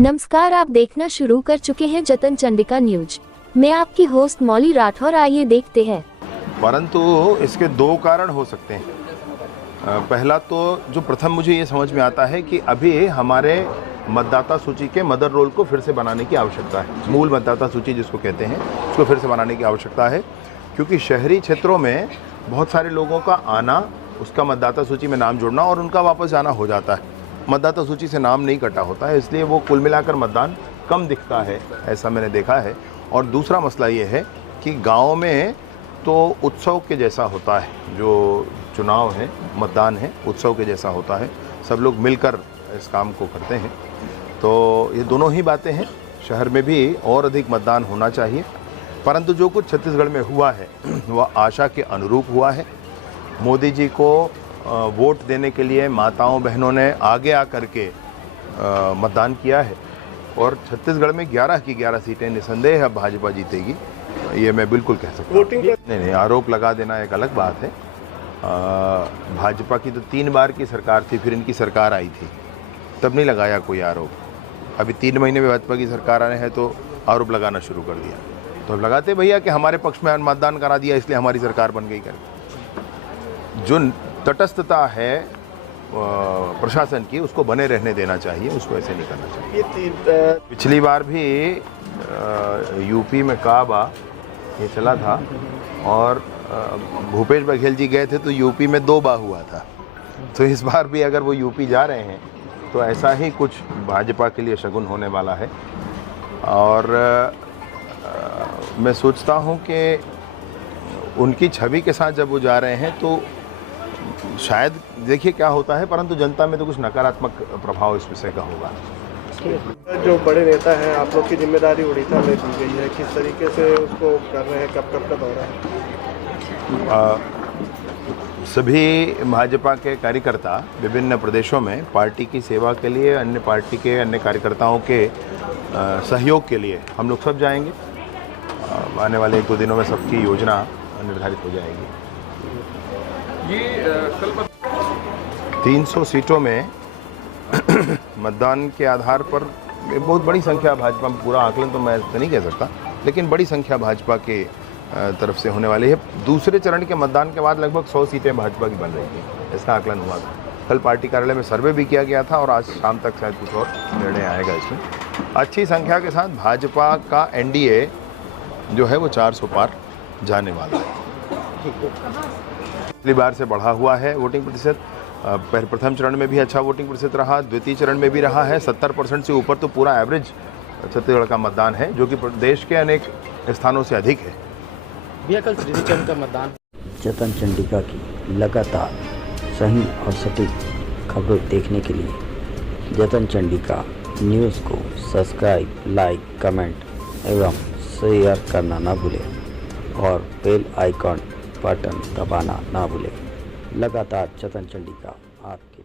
नमस्कार, आप देखना शुरू कर चुके हैं जतन चंडिका न्यूज। मैं आपकी होस्ट मौली राठौर। आइए देखते हैं। परंतु इसके दो कारण हो सकते हैं। पहला तो जो प्रथम मुझे ये समझ में आता है कि अभी हमारे मतदाता सूची के मदर रोल को फिर से बनाने की आवश्यकता है। मूल मतदाता सूची जिसको कहते हैं उसको फिर से बनाने की आवश्यकता है, क्योंकि शहरी क्षेत्रों में बहुत सारे लोगों का आना, उसका मतदाता सूची में नाम जोड़ना और उनका वापस जाना हो जाता है। मतदाता सूची से नाम नहीं कटा होता है, इसलिए वो कुल मिलाकर मतदान कम दिखता है, ऐसा मैंने देखा है। और दूसरा मसला ये है कि गाँव में तो उत्सव के जैसा होता है, जो चुनाव है, मतदान है, उत्सव के जैसा होता है, सब लोग मिलकर इस काम को करते हैं। तो ये दोनों ही बातें हैं। शहर में भी और अधिक मतदान होना चाहिए, परंतु जो कुछ छत्तीसगढ़ में हुआ है वह आशा के अनुरूप हुआ है। मोदी जी को वोट देने के लिए माताओं बहनों ने आगे आकर के मतदान किया है और छत्तीसगढ़ में 11 की 11 सीटें निसंदेह अब भाजपा जीतेगी, ये मैं बिल्कुल कह सकता हूँ। नहीं, आरोप लगा देना एक अलग बात है। भाजपा की तो 3 बार की सरकार थी, फिर इनकी सरकार आई थी, तब नहीं लगाया कोई आरोप। अभी 3 महीने में भाजपा की सरकार आने हैं तो आरोप लगाना शुरू कर दिया। तो अब लगाते भैया कि हमारे पक्ष में मतदान करा दिया इसलिए हमारी सरकार बन गई कर। जो तटस्थता है प्रशासन की, उसको बने रहने देना चाहिए, उसको ऐसे नहीं करना चाहिए। पिछली बार भी यूपी में काबा ये चला था और भूपेश बघेल जी गए थे तो यूपी में 2 बार हुआ था। तो इस बार भी अगर वो यूपी जा रहे हैं तो ऐसा ही कुछ भाजपा के लिए शगुन होने वाला है। और मैं सोचता हूँ कि उनकी छवि के साथ जब वो जा रहे हैं तो शायद देखिए क्या होता है, परंतु जनता में तो कुछ नकारात्मक प्रभाव इस विषय का होगा। जो बड़े नेता हैं, आप लोग की जिम्मेदारी उड़ीसा में दी गई है, किस तरीके से उसको कर रहे हैं, कब का दौरा है? सभी भाजपा के कार्यकर्ता विभिन्न प्रदेशों में पार्टी की सेवा के लिए, अन्य पार्टी के अन्य कार्यकर्ताओं के सहयोग के लिए हम लोग सब जाएंगे। आने वाले 1-2 दिनों में सबकी योजना निर्धारित हो जाएगी। ये 300 सीटों में मतदान के आधार पर बहुत बड़ी संख्या भाजपा में, पूरा आकलन तो मैं तो नहीं कह सकता, लेकिन बड़ी संख्या भाजपा के तरफ से होने वाली है। दूसरे चरण के मतदान के बाद लगभग 100 सीटें भाजपा की बन रही थी, इसका आकलन हुआ था। कल पार्टी कार्यालय में सर्वे भी किया गया था और आज शाम तक शायद कुछ और निर्णय आएगा इसमें। अच्छी संख्या के साथ भाजपा का एनडीए जो है वो 400 पार जाने वाला है। पिछली बार से बढ़ा हुआ है वोटिंग प्रतिशत। प्रथम चरण में भी अच्छा वोटिंग प्रतिशत रहा, द्वितीय चरण में भी रहा है। 70% से ऊपर तो पूरा एवरेज छत्तीसगढ़ का मतदान है, जो कि देश के अनेक स्थानों से अधिक है। भैया कल तृतीय चरण का मतदान। जतन चंडिका की लगातार सही और सटीक खबरें देखने के लिए जतन चंडिका न्यूज़ को सब्सक्राइब, लाइक, कमेंट एवं शेयर करना ना भूलें और बेल आइकॉन बटन दबाना ना भूलें। लगातार जतन चंडिका आपके